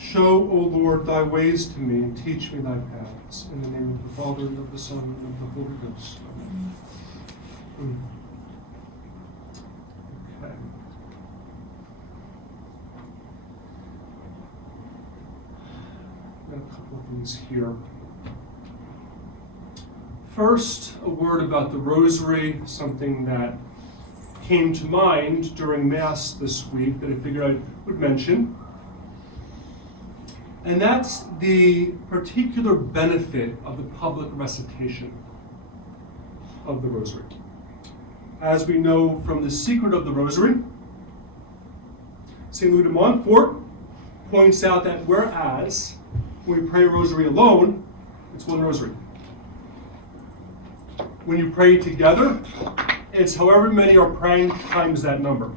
Show, O Lord, thy ways to me, and teach me thy paths. In the name of the Father, and of the Son, and of the Holy Ghost. Amen. Okay. Got a couple of things here. First, a word about the rosary, something that came to mind during Mass this week that I figured I would mention. And that's the particular benefit of the public recitation of the rosary. As we know from the secret of the rosary, St. Louis de Montfort points out that whereas when we pray a rosary alone, it's one rosary. When you pray together, it's however many are praying times that number.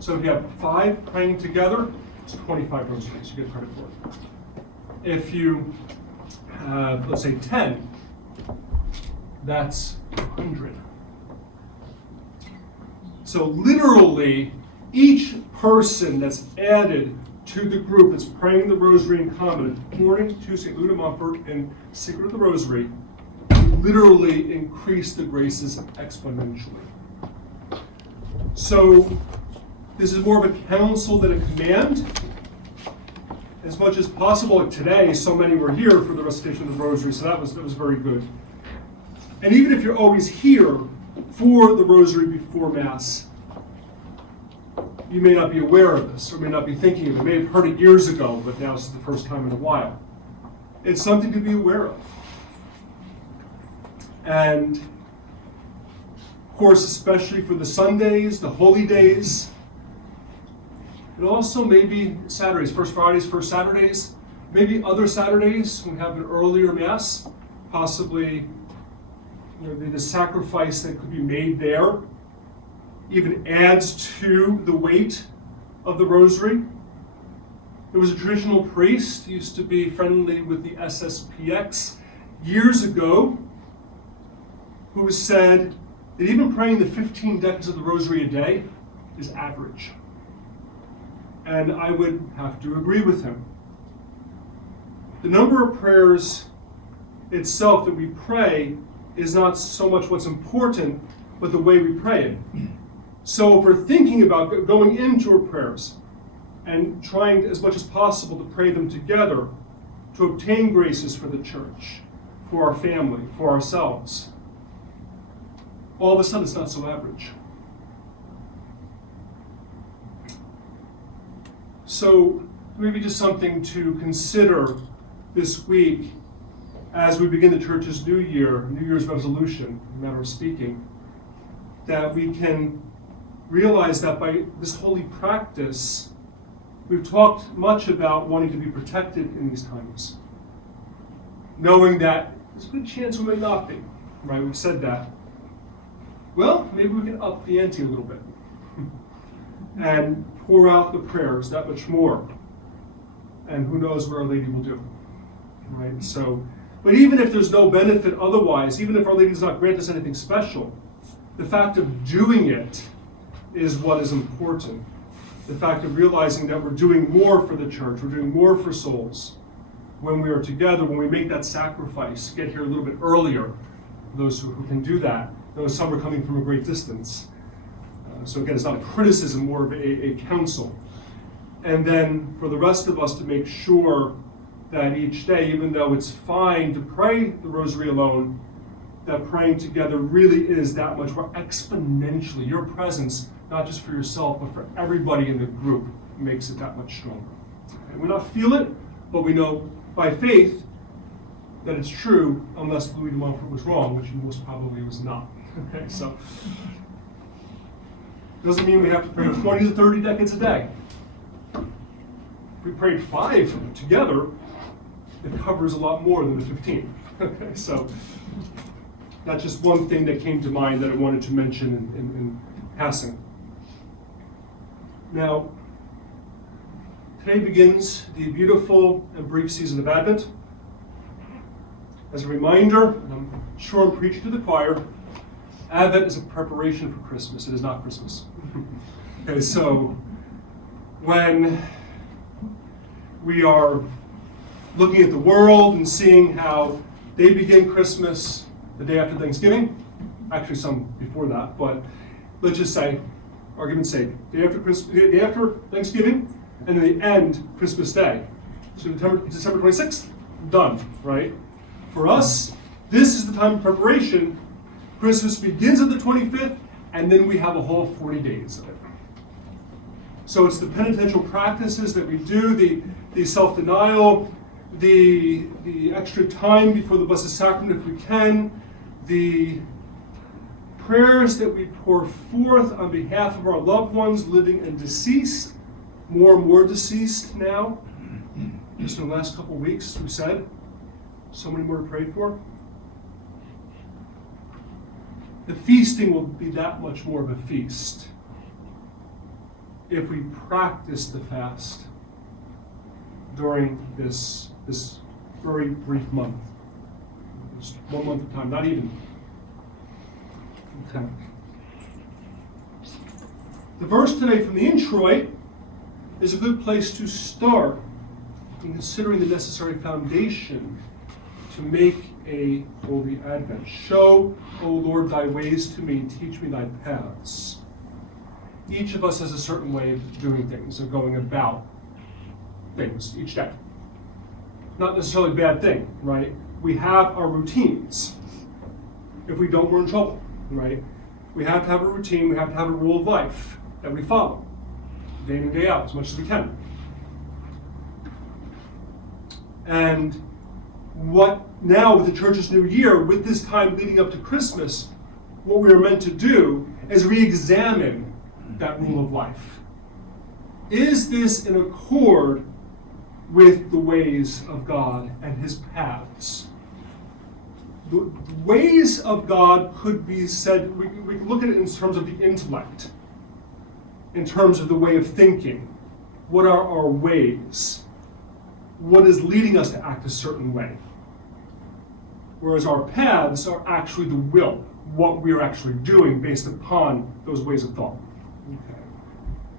So if you have 5 praying together, it's 25 rosaries. You get credit for it. If you have, let's say, 10, that's 100. So literally, each person that's added to the group that's praying the rosary in common, according to St. Louis de Montfort and Secret of the Rosary, literally increase the graces exponentially. So this is more of a counsel than a command. As much as possible, like today, so many were here for the recitation of the rosary, so that was very good. And even if you're always here for the rosary before Mass, you may not be aware of this, or may not be thinking of it. You may have heard it years ago, but now this is the first time in a while. It's something to be aware of. And, of course, especially for the Sundays, the holy days, and also maybe Saturdays, first Fridays, first Saturdays, maybe other Saturdays when we have an earlier Mass, possibly the sacrifice that could be made there even adds to the weight of the rosary. There was a traditional priest who used to be friendly with the SSPX years ago who said that even praying the 15 decades of the rosary a day is average. And I would have to agree with him. The number of prayers itself that we pray is not so much what's important, but the way we pray it. So if we're thinking about going into our prayers and trying as much as possible to pray them together to obtain graces for the church, for our family, for ourselves, all of a sudden it's not so average. So maybe just something to consider this week as we begin the church's New Year's resolution, a matter of speaking, that we can realize that by this holy practice, we've talked much about wanting to be protected in these times, knowing that there's a good chance we may not be, right? We've said that. Well, maybe we can up the ante a little bit and pour out the prayers that much more. And who knows what Our Lady will do, right? So, but even if there's no benefit otherwise, even if Our Lady does not grant us anything special, the fact of doing it is what is important. The fact of realizing that we're doing more for the church, we're doing more for souls when we are together, when we make that sacrifice, get here a little bit earlier, those who can do that. Though some are coming from a great distance. So again, it's not a criticism, more of a counsel. And then for the rest of us to make sure that each day, even though it's fine to pray the rosary alone, that praying together really is that much more exponentially. Your presence, not just for yourself, but for everybody in the group, makes it that much stronger. And we not feel it, but we know by faith that it's true, unless Louis de Montfort was wrong, which he most probably was not. Okay, so doesn't mean we have to pray 20 to 30 decades a day. If we prayed 5 together, it covers a lot more than the 15. Okay, so that's just one thing that came to mind that I wanted to mention in passing. Now, today begins the beautiful and brief season of Advent. As a reminder, and I'm sure I'm preaching to the choir, Advent is a preparation for Christmas. It is not Christmas. Okay, so when we are looking at the world and seeing how they begin Christmas the day after Thanksgiving. Actually, some before that, but let's just say, argument's sake, day after Thanksgiving, and then they end Christmas Day. So December 26th, done, right? For us, this is the time of preparation. Christmas begins at the 25th, and then we have a whole 40 days of it. So it's the penitential practices that we do, the self-denial, the extra time before the Blessed Sacrament if we can, the prayers that we pour forth on behalf of our loved ones, living and deceased, more and more deceased now. Just in the last couple of weeks, we said, so many more to pray for. The feasting will be that much more of a feast if we practice the fast during this very brief month. Just 1 month of time, not even. Okay. The verse today from the introit is a good place to start in considering the necessary foundation to make a holy Advent. Show, O Lord, thy ways to me, teach me thy paths. Each of us has a certain way of doing things, of going about things each day. Not necessarily a bad thing, right? We have our routines. If we don't, we're in trouble, right? We have to have a routine, we have to have a rule of life that we follow, day in and day out, as much as we can. And what now with the church's new year, with this time leading up to Christmas, what we are meant to do is re-examine that rule of life. Is this in accord with the ways of God and his paths? The ways of God could be said, we can look at it in terms of the intellect, in terms of the way of thinking. What are our ways? What is leading us to act a certain way? Whereas our paths are actually the will, what we are actually doing based upon those ways of thought. Okay.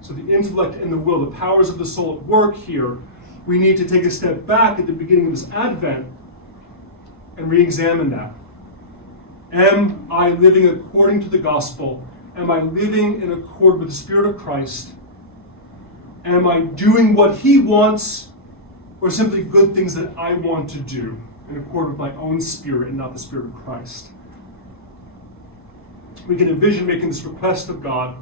So the intellect and the will, the powers of the soul at work here, we need to take a step back at the beginning of this Advent and re-examine that. Am I living according to the gospel? Am I living in accord with the Spirit of Christ? Am I doing what he wants, or simply good things that I want to do in accord with my own spirit and not the Spirit of Christ? We can envision making this request of God,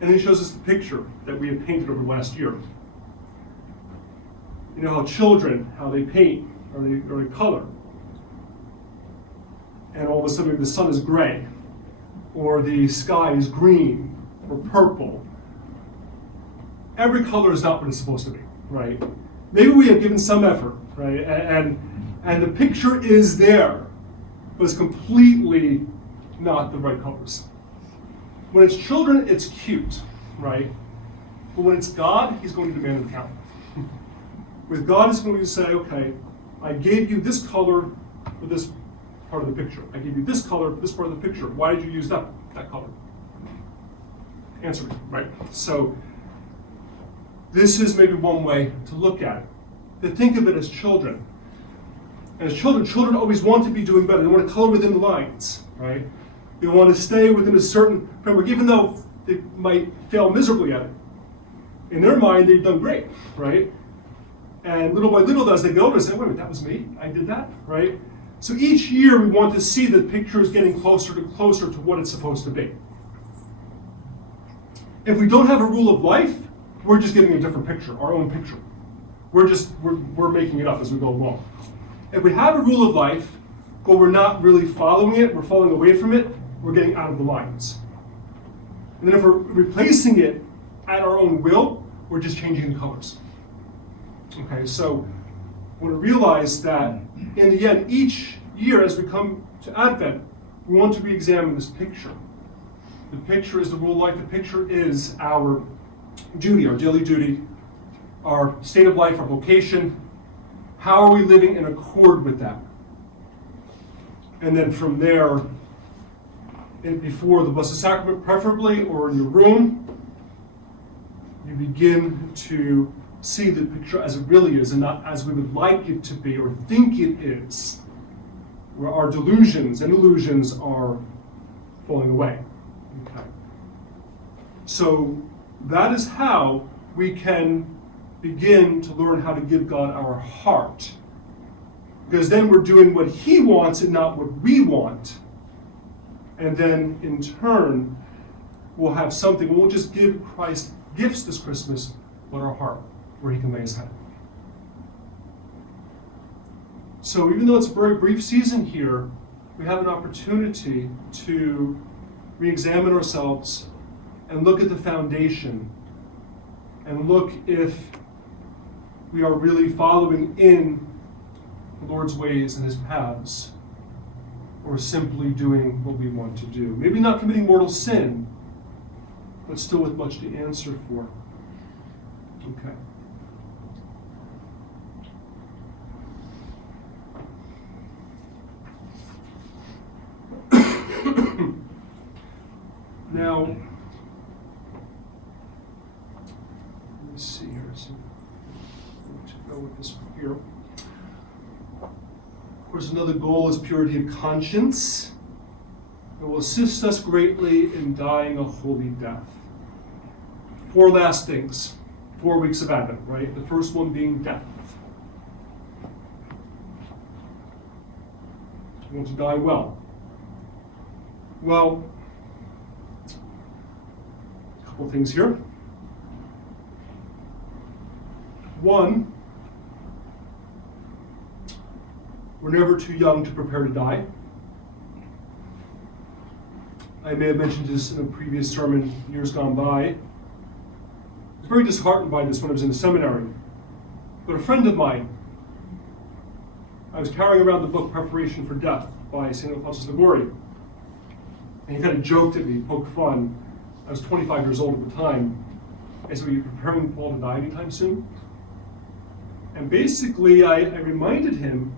and he shows us the picture that we have painted over the last year. You know how children, how they paint, or they color. And all of a sudden the sun is gray, or the sky is green, or purple. Every color is not what it's supposed to be, right? Maybe we have given some effort, right? And the picture is there, but it's completely not the right colors. When it's children, it's cute, right? But when it's God, he's going to demand an account. With God, he's going to say, okay, I gave you this color for this part of the picture. I gave you this color for this part of the picture. Why did you use that color? Answer me, right? So this is maybe one way to look at it. To think of it as children. And as children always want to be doing better. They want to color within the lines, right? They want to stay within a certain framework, even though they might fail miserably at it. In their mind, they've done great, right? And little by little, as they get older, they say, wait a minute, that was me, I did that, right? So each year we want to see the picture is getting closer to what it's supposed to be. If we don't have a rule of life, we're just getting a different picture, our own picture. We're making it up as we go along. If we have a rule of life, but we're not really following it, we're falling away from it, we're getting out of the lines. And then if we're replacing it at our own will, we're just changing the colors. Okay, so we want to realize that in the end, each year as we come to Advent, we want to re-examine this picture. The picture is the rule of life. The picture is our duty, our daily duty, our state of life, our vocation. How are we living in accord with that? And then from there, before the Blessed Sacrament preferably, or in your room, you begin to see the picture as it really is and not as we would like it to be or think it is, where our delusions and illusions are falling away. Okay. So that is how we can begin to learn how to give God our heart. Because then we're doing what he wants and not what we want. And then in turn, we'll have something. We won't just give Christ gifts this Christmas, but our heart, where he can lay his head. So even though it's a very brief season here, we have an opportunity to re-examine ourselves and look at the foundation and look if we are really following in the Lord's ways and his paths, or simply doing what we want to do. Maybe not committing mortal sin, but still with much to answer for. Okay. Now, let me see here. So, to go with this one here. Of course, another goal is purity of conscience. It will assist us greatly in dying a holy death. 4 last things, 4 weeks of Advent, right? The first one being death. We want to die well. Well, a couple things here. One, we're never too young to prepare to die. I may have mentioned this in a previous sermon years gone by. I was very disheartened by this when I was in the seminary. But a friend of mine, I was carrying around the book Preparation for Death by St. Alphonsus Liguori. And he kind of joked at me, poked fun. I was 25 years old at the time. I said, "Are you preparing Paul to die anytime soon?" And basically, I reminded him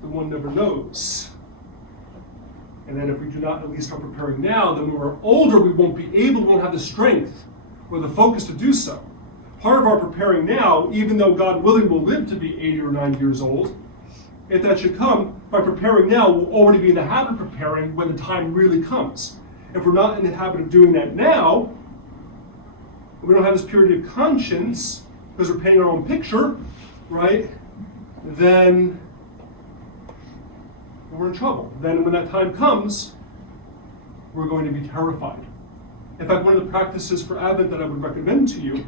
that one never knows. And that if we do not at least start preparing now, then when we're older, we won't have the strength or the focus to do so. Part of our preparing now, even though God willing we'll live to be 80 or 90 years old, if that should come, by preparing now, we'll already be in the habit of preparing when the time really comes. If we're not in the habit of doing that now, we don't have this purity of conscience, because we're painting our own picture, right? Then we're in trouble. Then when that time comes, we're going to be terrified. In fact, one of the practices for Advent that I would recommend to you,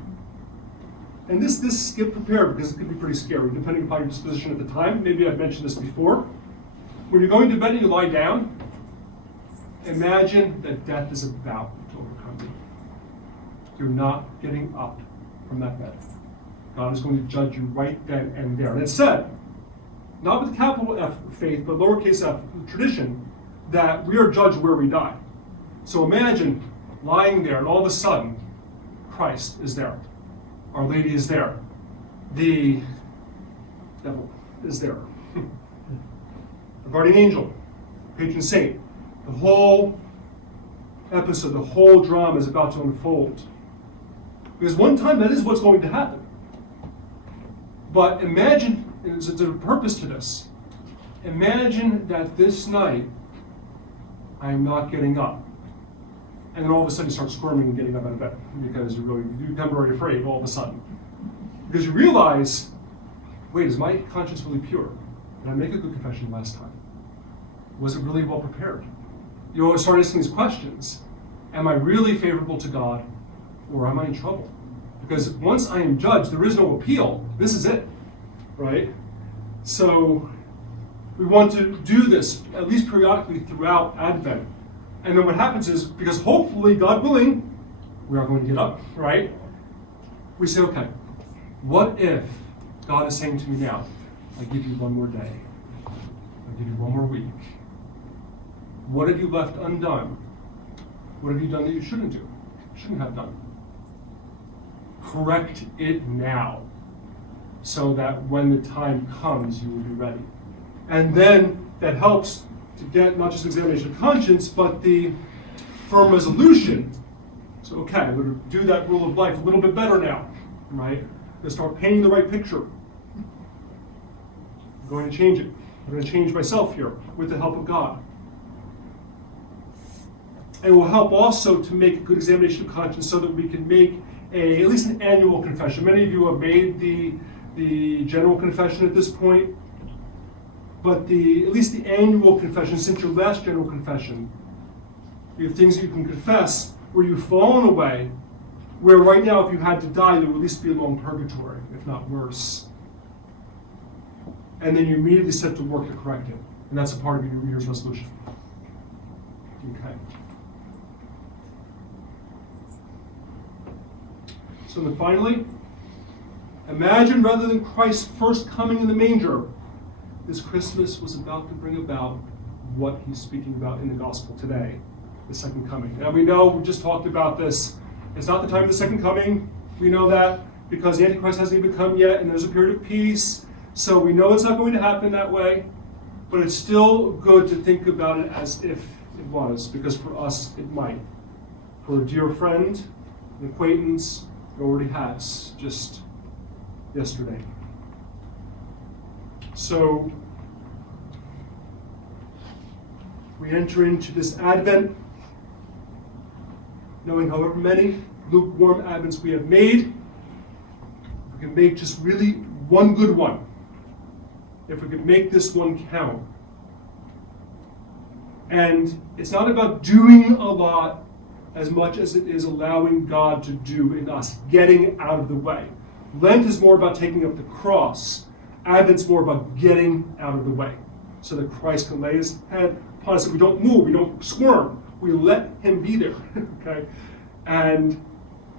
and this get prepared because it can be pretty scary, depending upon your disposition at the time. Maybe I've mentioned this before. When you're going to bed and you lie down, imagine that death is about to overcome you. You're not getting up from that bed. God is going to judge you right then and there. And it's said, not with capital F faith, but lowercase f tradition, that we are judged where we die. So imagine lying there and all of a sudden, Christ is there. Our Lady is there. The devil is there. The guardian angel, patron saint. The whole episode, the whole drama is about to unfold. Because one time that is what's going to happen. But imagine, there's a purpose to this. Imagine that this night, I am not getting up. And then all of a sudden you start squirming and getting up out of bed because you become very afraid all of a sudden. Because you realize, wait, is my conscience really pure? Did I make a good confession last time? Was it really well prepared? You always start asking these questions. Am I really favorable to God, or am I in trouble? Because once I am judged, there is no appeal. This is it, right? So we want to do this at least periodically throughout Advent. And then what happens is, because hopefully, God willing, we are going to get up, right? We say, okay, what if God is saying to me now, I give you one more day. I give you one more week. What have you left undone? What have you done that you shouldn't do? Shouldn't have done? Correct it now, so that when the time comes, you will be ready. And then that helps to get not just examination of conscience, but the firm resolution. So, okay, I'm going to do that rule of life a little bit better now, right? going to start painting the right picture. I'm going to change it. I'm going to change myself here with the help of God. And it will help also to make a good examination of conscience so that we can make at least an annual confession. Many of you have made the general confession at this point, but at least the annual confession, since your last general confession, you have things you can confess where you've fallen away, where right now if you had to die, there would at least be a long purgatory, if not worse. And then you immediately set to work to correct it. And that's a part of your New Year's resolution. Okay. So then finally, imagine rather than Christ's first coming in the manger, this Christmas was about to bring about what he's speaking about in the gospel today, the second coming. Now we know, we just talked about this, it's not the time of the second coming. We know that because the Antichrist hasn't even come yet and there's a period of peace. So we know it's not going to happen that way, but it's still good to think about it as if it was, because for us it might. For a dear friend, an acquaintance, it already has, just yesterday. So we enter into this Advent, knowing however many lukewarm Advents we have made, we can make just really one good one. If we could make this one count. And it's not about doing a lot as much as it is allowing God to do in us, getting out of the way. Lent is more about taking up the cross. Advent's more about getting out of the way so that Christ can lay his head upon us. We don't move, we don't squirm. We let him be there, okay? And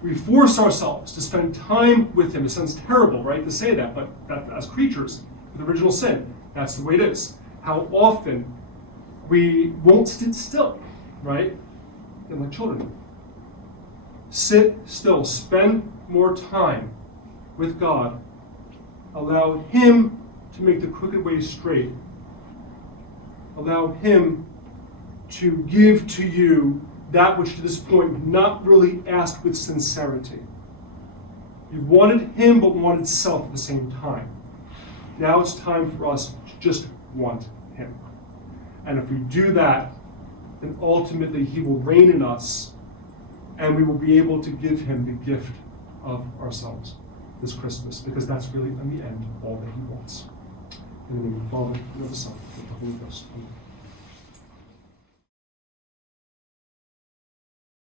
we force ourselves to spend time with him. It sounds terrible, right, to say that, but as creatures with original sin, that's the way it is. How often we won't sit still, right? And like children. Sit still. Spend more time with God. Allow him to make the crooked way straight. Allow him to give to you that which to this point you've not really asked with sincerity. You wanted him but wanted self at the same time. Now it's time for us to just want him. And if we do that, then ultimately he will reign in us and we will be able to give him the gift of ourselves this Christmas, because that's really, in the end, all that he wants. In the name of the Father, and of the Son, and of the Holy Ghost. Amen.